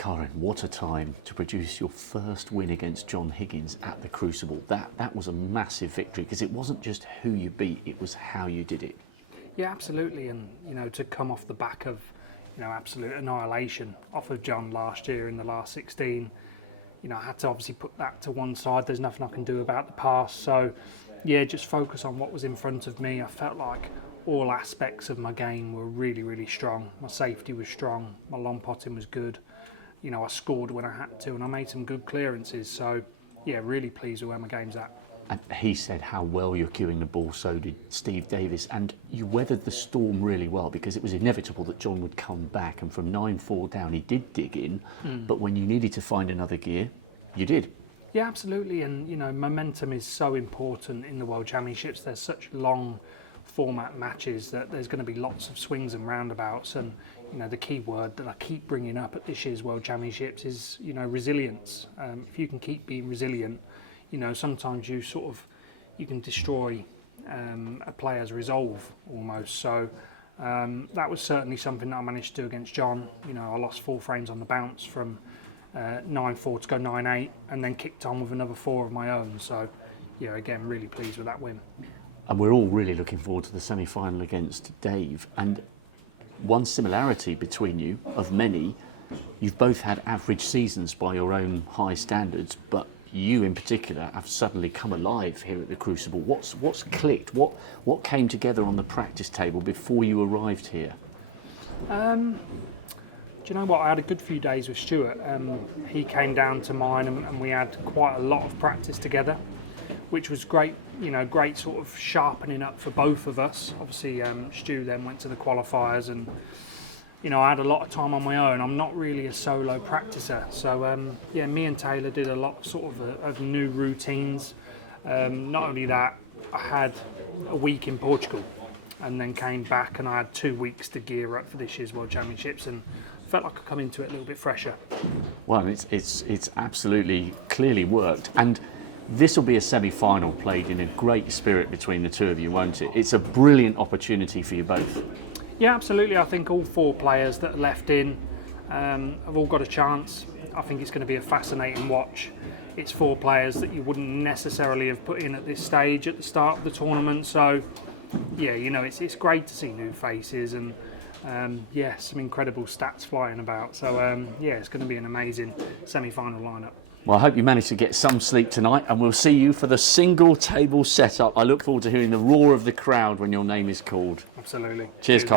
Kyren, what a time to produce your first win against John Higgins at the Crucible. That was a massive victory because it wasn't just who you beat, it was how you did it. Yeah, absolutely. And, to come off the back of, absolute annihilation off of John last year in the last 16, I had to obviously put that to one side. There's nothing I can do about the past. So, yeah, just focus on what was in front of me. I felt like all aspects of my game were really, really strong. My safety was strong. My long potting was good. I scored when I had to, and I made some good clearances. So, yeah, really pleased with where my game's at. And he said how well you're cueing the ball, so did Steve Davis. And you weathered the storm really well because it was inevitable that John would come back. And from 9-4 down, he did dig in. But when you needed to find another gear, you did. Yeah, absolutely. And, momentum is so important in the World Championships. There's such long format matches that there's going to be lots of swings and roundabouts. And, the key word that I keep bringing up at this year's World Championships is, resilience. If you can keep being resilient, sometimes you can destroy a player's resolve almost. So that was certainly something that I managed to do against John. I lost 4 frames on the bounce from 9-4 to go 9-8, and then kicked on with another 4 of my own. So, yeah, again, really pleased with that win. And we're all really looking forward to the semi-final against Dave. And one similarity between you, of many, you've both had average seasons by your own high standards, but you in particular have suddenly come alive here at the Crucible. What's clicked? What came together on the practice table before you arrived here? Do you know what? I had a good few days with Stuart. He came down to mine, and we had quite a lot of practice together, which was great. Great sort of sharpening up for both of us. Obviously, Stu then went to the qualifiers, and I had a lot of time on my own. I'm not really a solo practicer, so me and Taylor did a lot of new routines. Not only that, I had a week in Portugal, and then came back, and I had 2 weeks to gear up for this year's World Championships, and felt like I could come into it a little bit fresher. Well, it's absolutely clearly worked, and this will be a semi-final played in a great spirit between the two of you, won't it? It's a brilliant opportunity for you both. Yeah, absolutely. I think all 4 players that are left in have all got a chance. I think it's going to be a fascinating watch. It's 4 players that you wouldn't necessarily have put in at this stage at the start of the tournament. So, yeah, it's great to see new faces and, some incredible stats flying about. So, it's going to be an amazing semi-final lineup. Well, I hope you manage to get some sleep tonight, and we'll see you for the single table setup. I look forward to hearing the roar of the crowd when your name is called. Absolutely. Cheers, Carl.